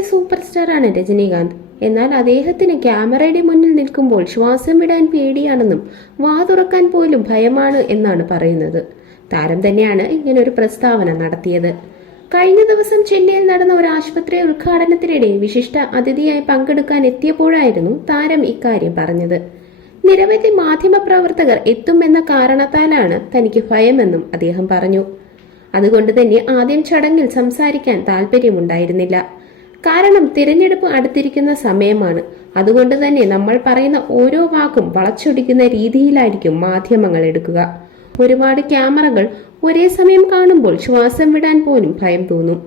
മലയാളത്തിലെ സൂപ്പർ സ്റ്റാറാണ് രജനീകാന്ത്. എന്നാൽ അദ്ദേഹത്തിന് ക്യാമറയുടെ മുന്നിൽ നിൽക്കുമ്പോൾ ശ്വാസം വിടാൻ പേടിയാണെന്നും വാ തുറക്കാൻ പോലും ഭയമാണ് എന്നാണ് പറയുന്നത്. താരം തന്നെയാണ് ഇങ്ങനൊരു പ്രസ്താവന നടത്തിയത്. കഴിഞ്ഞ ദിവസം ചെന്നൈയിൽ നടന്ന ഒരു ആശുപത്രി ഉദ്ഘാടനത്തിനിടെ വിശിഷ്ട അതിഥിയായി പങ്കെടുക്കാൻ എത്തിയപ്പോഴായിരുന്നു താരം ഇക്കാര്യം പറഞ്ഞത്. നിരവധി മാധ്യമപ്രവർത്തകർ എത്തുമെന്ന കാരണത്താലാണ് തനിക്ക് ഭയമെന്നും അദ്ദേഹം പറഞ്ഞു. അതുകൊണ്ട് തന്നെ ആദ്യം ചടങ്ങിൽ സംസാരിക്കാൻ താല്പര്യമുണ്ടായിരുന്നില്ല കാരണം തിരഞ്ഞെടുപ്പ് അടുത്തിരിക്കുന്ന സമയമാണ്. അതുകൊണ്ട് തന്നെ നമ്മൾ പറയുന്ന ഓരോ വാക്കും വളച്ചൊടിക്കുന്ന രീതിയിലായിരിക്കും മാധ്യമങ്ങൾ എടുക്കുക. ഒരുപാട് ക്യാമറകൾ ഒരേ സമയം കാണുമ്പോൾ ശ്വാസം വിടാൻ പോലും ഭയം തോന്നും.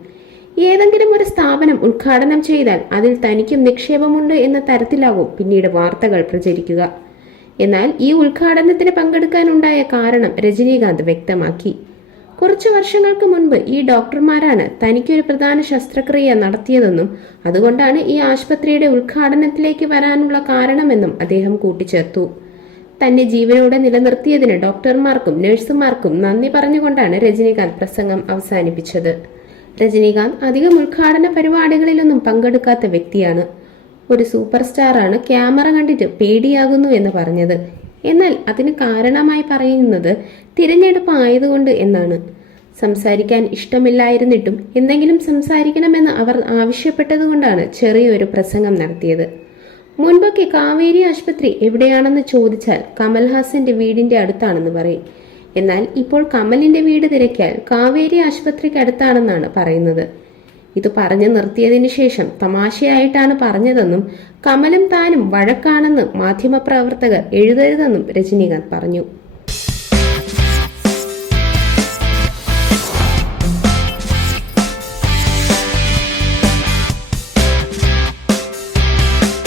ഏതെങ്കിലും ഒരു സ്ഥാപനം ഉദ്ഘാടനം ചെയ്താൽ അതിൽ തനിക്കും നിക്ഷേപമുണ്ട് എന്ന തരത്തിലാവും പിന്നീട് വാർത്തകൾ പ്രചരിക്കുക. എന്നാൽ ഈ ഉദ്ഘാടനത്തിന് പങ്കെടുക്കാനുണ്ടായ കാരണം രജനീകാന്ത് വ്യക്തമാക്കി. കുറച്ചു വർഷങ്ങൾക്ക് മുൻപ് ഈ ഡോക്ടർമാരാണ് തനിക്കൊരു പ്രധാന ശസ്ത്രക്രിയ നടത്തിയതെന്നും അതുകൊണ്ടാണ് ഈ ആശുപത്രിയുടെ ഉദ്ഘാടനത്തിലേക്ക് വരാനുള്ള കാരണമെന്നും അദ്ദേഹം കൂട്ടിച്ചേർത്തു. തന്നെ ജീവനോടെ നിലനിർത്തിയതിന് ഡോക്ടർമാർക്കും നഴ്സുമാർക്കും നന്ദി പറഞ്ഞുകൊണ്ടാണ് രജനീകാന്ത് പ്രസംഗം അവസാനിപ്പിച്ചത്. രജനീകാന്ത് അധികം ഉദ്ഘാടന പരിപാടികളിലൊന്നും പങ്കെടുക്കാത്ത വ്യക്തിയാണ്. ഒരു സൂപ്പർ സ്റ്റാറാണ് ക്യാമറ കണ്ടിട്ട് പേടിയാകുന്നു എന്ന് പറഞ്ഞത്. എന്നാൽ അതിന് കാരണമായി പറയുന്നത് തിരഞ്ഞെടുപ്പ് ആയതുകൊണ്ട് എന്നാണ്. സംസാരിക്കാൻ ഇഷ്ടമില്ലായിരുന്നിട്ടും എന്തെങ്കിലും സംസാരിക്കണമെന്ന് അവർ ആവശ്യപ്പെട്ടതുകൊണ്ടാണ് ചെറിയൊരു പ്രസംഗം നടത്തിയത്. മുൻപൊക്കെ കാവേരി ആശുപത്രി എവിടെയാണെന്ന് ചോദിച്ചാൽ കമൽഹാസന്റെ വീടിന്റെ അടുത്താണെന്ന് പറയും. എന്നാൽ ഇപ്പോൾ കമലിന്റെ വീട് തിരക്കിയാൽ കാവേരി ആശുപത്രിക്ക് അടുത്താണെന്നാണ് പറയുന്നത്. ഇത് പറഞ്ഞു നിർത്തിയതിനു ശേഷം തമാശയായിട്ടാണ് പറഞ്ഞതെന്നും കമലും താനും വഴക്കാണെന്ന് മാധ്യമപ്രവർത്തകർ എഴുതരുതെന്നും രജനീകാന്ത് പറഞ്ഞു